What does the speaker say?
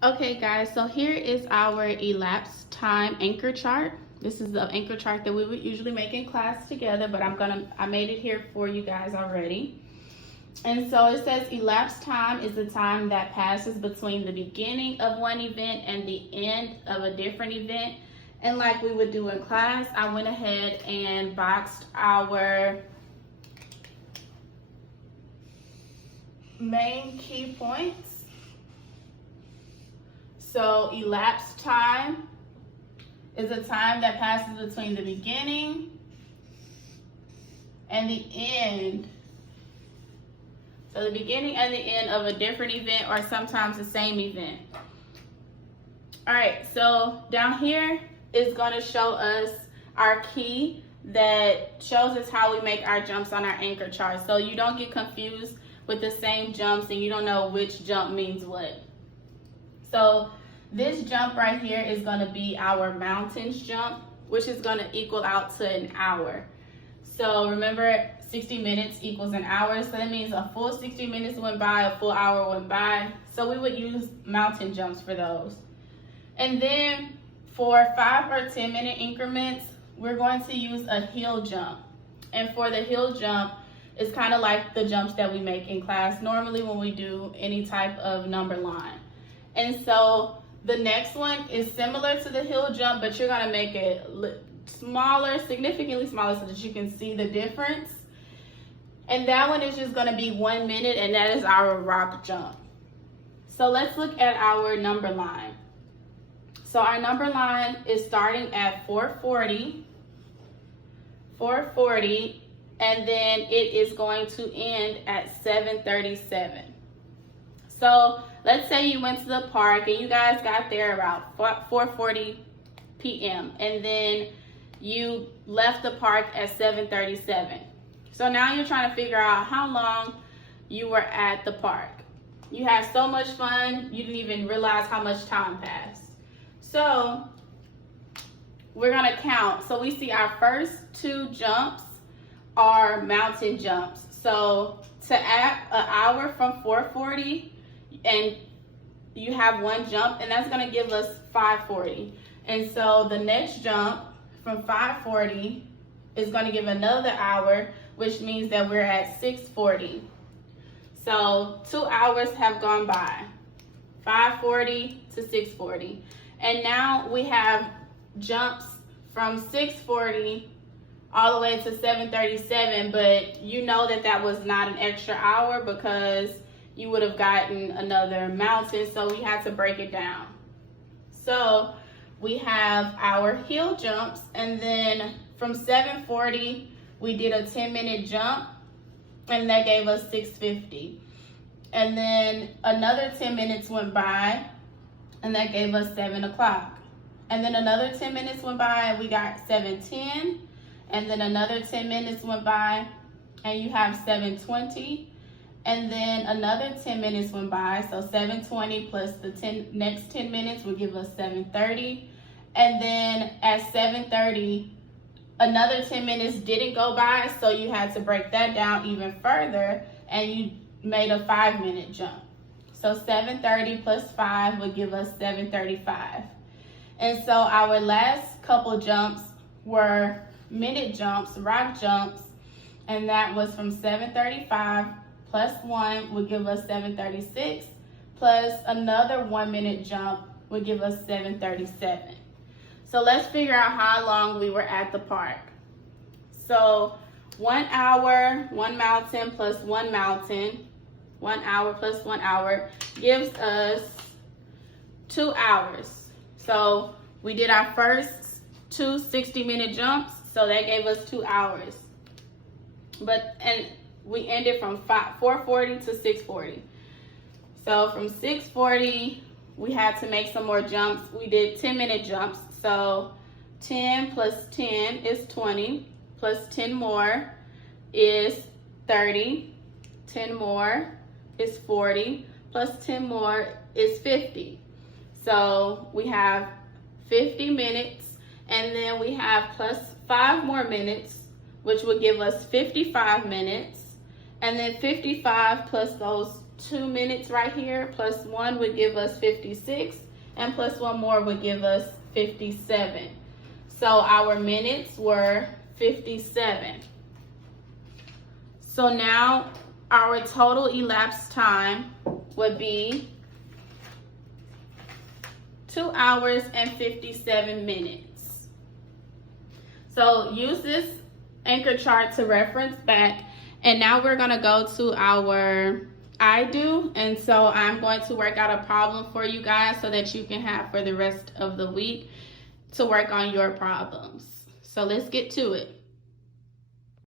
Okay guys, so here is our elapsed time anchor chart. This is the anchor chart that we would usually make in class together, but I made it here for you guys already. And so it says elapsed time is the time that passes between the beginning of one event and the end of a different event. And like we would do in class, I went ahead and boxed our main key points. So elapsed time is a time that passes between the beginning and the end. So the beginning and the end of a different event, or sometimes the same event. All right, so down here is going to show us our key that shows us how we make our jumps on our anchor chart. So you don't get confused with the same jumps and you don't know which jump means what. So this jump right here is going to be our mountains jump, which is going to equal out to an hour. So remember, 60 minutes equals an hour. So that means a full 60 minutes went by, a full hour went by. So we would use mountain jumps for those. And then for 5 or 10 minute increments, we're going to use a hill jump. And for the hill jump, it's kind of like the jumps that we make in class normally when we do any type of number line. And so the next one is similar to the hill jump, but you're gonna make it smaller, significantly smaller, so that you can see the difference. And that one is just gonna be 1 minute, and that is our rock jump. So let's look at our number line. So our number line is starting at 440, and then it is going to end at 7:37. So let's say you went to the park and you guys got there about 4:40 p.m. and then you left the park at 7:37. So now you're trying to figure out how long you were at the park. You had so much fun, you didn't even realize how much time passed. So we're gonna count. So we see our first 2 jumps are mountain jumps. So to add an hour from 4:40, and you have 1 jump, and that's gonna give us 5:40. And so the next jump from 5:40 is gonna give another hour, which means that we're at 6:40. So 2 hours have gone by, 5:40 to 6:40. And now we have jumps from 6:40 all the way to 7:37, but you know that that was not an extra hour because you would have gotten another mountain, so we had to break it down. So we have our hill jumps, and then from 7:40, we did a 10-minute jump, and that gave us 6:50. And then another 10 minutes went by, and that gave us 7 o'clock. And then another 10 minutes went by, and we got 7:10. And then another 10 minutes went by, and you have 7:20. And then another 10 minutes went by, so 7:20 plus the next 10 minutes will give us 7:30. And then at 7:30, another 10 minutes didn't go by, so you had to break that down even further, and you made a 5-minute jump. So 7:30 plus 5 would give us 7:35. And so our last couple jumps were minute jumps, rock jumps, and that was from 7:35 plus 1 would give us 7:36, plus another 1-minute jump would give us 7:37. So let's figure out how long we were at the park. So 1 hour, 1 mountain plus 1 mountain, 1 hour plus 1 hour gives us 2 hours. So we did our first 2 60-minute jumps, so that gave us 2 hours. And we ended from 4:40 to 6:40. So from 6:40, we had to make some more jumps. We did 10-minute jumps. So 10 plus 10 is 20, plus 10 more is 30, 10 more is 40, plus 10 more is 50. So we have 50 minutes, and then we have plus 5 more minutes, which would give us 55 minutes. And then 55 plus those 2 minutes right here, plus 1 would give us 56, and plus 1 more would give us 57. So our minutes were 57. So now our total elapsed time would be 2 hours and 57 minutes. So use this anchor chart to reference back. And now we're going to go to our I do. And so I'm going to work out a problem for you guys so that you can have for the rest of the week to work on your problems. So let's get to it.